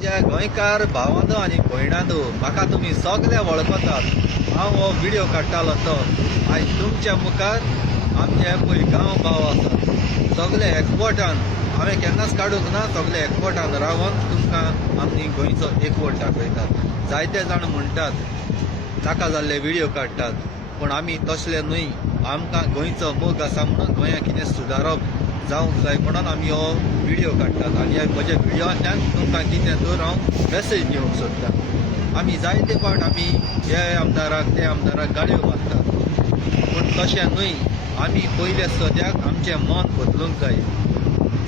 माझ्या गोंयकार भावांदो आनी भयणांदो, म्हाका तुमी सगळे वळखतात। हांव हो व्हिडिओ काडटालो तो आयज तुमच्या मुखार आमचे पळय गांव भाव आसात सगळे एकवटान। हांवें केन्नाच काडूंक ना, सगळे एकवटान रावन तुमकां आमी गोंयचो एकवट दाखयतात। जायते जाण म्हणटात नाका जाल्ले व्हिडिओ काडटात, पूण आमी तसले न्हय। आमकां गोंयचो मोग आसा म्हणून गोंया कितें सुदारप जावंक जाय म्हणून आमी हो व्हिडिओ काडटात। आनी म्हज्या व्हिडिओंतल्यान तुमकां कितें तर हांव मॅसेज दिवंक सोदतां। आमी जायते फावट आमी हे आमदाराक ते आमदाराक गाळयो मारतात, पूण तशें न्हय। आमी पयले सद्याक आमचें मन बदलूंक जाय।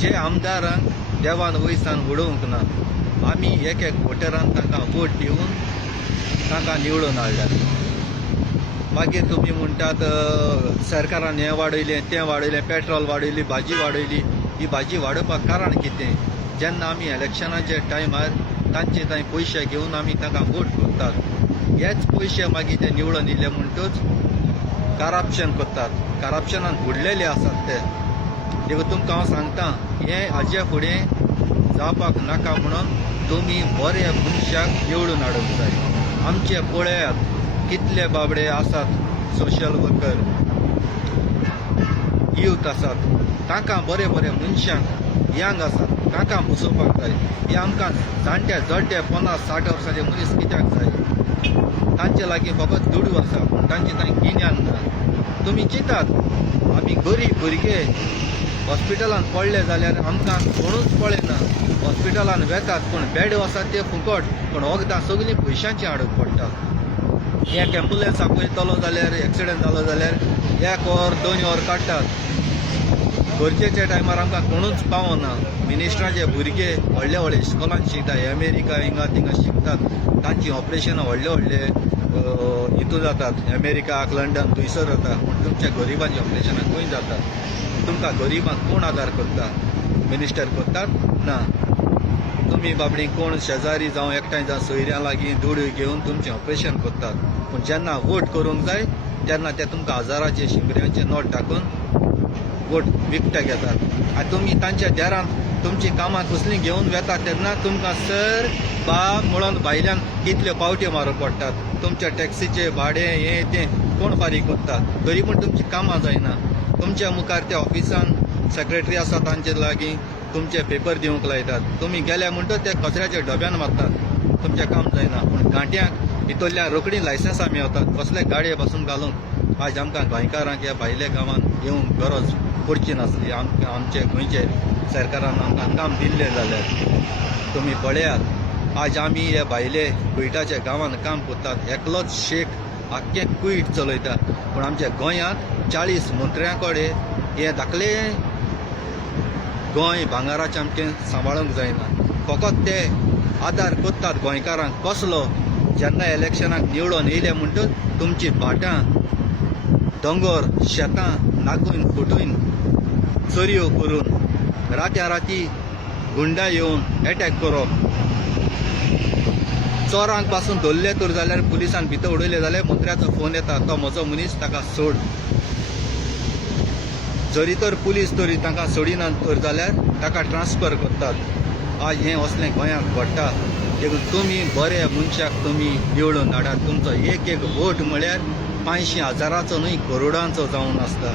जे आमदारांक देवान वयसान उडोवंक ना, आमी एक एक वोटरान तांकां वोट दिवन तांकां निवडून हाडल्यात। मागीर तुमी म्हणटात सरकारान हें वाडयलें तें वाडयलें, पेट्रोल वाडयली, भाजी वाडयली। ही भाजी वाडोवपाक कारण कितें? जेन्ना आमी इलेक्शनाच्या टायमार तांचे थंय पयशे घेवन आमी तांकां वोट करतात, हेच पयशे मागीर ते निवडून येयले म्हणटूच करप्शन करतात। करप्शनान बुडलेले आसात ते। देखून तुमकां हांव सांगता, हें हाजे फुडें जावपाक नाका म्हणून तुमी बरे मनशाक निवडून हाडूंक जाय। आमचे पळयात कितले बाबडे आसात, सोशल वर्कर, यूथ आसात, तांकां बरे बरे मनशांक यंग आसात तांकां बसोवपाक जाय। हे आमकां जाणटे जड्डे 50-60 वर्सांचे मनीस कित्याक जाय? तांचे लागीं फकत दुडू आसा, पूण तांचे थंय गिन्यान ना। तुमी चिंतात आमी गरीब भुरगे हॉस्पिटलान पडले जाल्यार आमकां कोणूच पळयना। हॉस्पिटलान वेतात पूण बेड आसात ते फुकट, पूण वखदां सगळीं पयशांची हाडूंक पडटात। एक एम्बुलन्स आपयतलो जाल्यार एक्सिडेंट जालो जाल्यार 1 वर 2 वर काडटात। गरजेच्या टायमार आमकां कोणूच पावना। मिनिस्टराचे भुरगे व्हडले व्हडले इस्कॉलान शिकतात, अमेरिका हिंगा थिंगा शिकतात, तांची ऑपरेशनां व्हडले व्हडले हितू जातात, अमेरिकाक लंडन थंयसर जाता। पूण तुमच्या गरिबांची ऑपरेशनां खंय जातात? तुमकां गरिबांक कोण आदार करता? मिनिस्टर करतात ना। तुमी बाबडी कोण शेजारी जावं एकठांय जावं सोयऱ्यां लागीं दुडू घेवन तुमचें ऑपरेशन करतात, पूण जेन्ना वोट करूंक जाय तेन्ना ते तुमकां हजाराचे शिंगऱ्यांचे नोट दाखोवन वोट विकते घेतात। आनी तुमी तांच्या देरान तुमची कामां कसलीं घेवन वेतात तेन्ना तुमकां सर बाब म्हणून भायल्यान कितल्यो पावट्यो मारूंक पडटात। तुमच्या टॅक्सीचे भाडें हें तें कोण फारीक करता? तरी पूण तुमची कामां जायना। तुमच्या मुखार त्या ऑफिसान सेक्रेटरी आसा तांचे लागीं तुमचे पेपर दिवंक लायतात, तुमी गेले म्हणटच ते कचऱ्याच्या डब्यान मारतात, तुमचें काम जायना। पूण गांठ्यांक भितरल्या रोखडी लायसन्सां मेळतात कसले गाडये पासून घालूंक। आज आमकां गोंयकारांक ह्या भायल्या गांवांत येवंक गरज पडची नासली। आमचे गोंयचे सरकारान आमकां काम दिल्लें जाल्यार तुमी पळयात। आज आमी हे भायले कुयटाच्या गांवांत काम करतात, एकलोच शेख आख्खें कुयट चलयता, पूण आमच्या गोंयांत 40 मंत्र्यां कडेन हे धाकलें गोंय भांगाराचें आमचें सांबाळूंक जायना। फकत ते आदार करतात गोंयकारांक कसलो? जेन्ना इलेक्शनाक निवडून येयले म्हणटच तुमची भाटां दोंगर शेतां नागून फुटून चोरयो करून रात्या राती गुंडा येवन एटॅक करप। चोरांक पासून धरले तर जाल्यार पुलिसान भितर उडयले जाल्यार मंत्र्याचो फोन येता, तो म्हजो मनीस ताका सोड। जरी तर पुलीस तरी तांकां सोडिना तर जाल्यार ताका ट्रान्सफर करतात। आज हें असलें गोंयांत घडटा। देखून तुमी बरे मनशाक तुमी निवडून हाडात। तुमचो एक एक वोट म्हळ्यार 50,000 न्हय करोडांचो जावन आसता।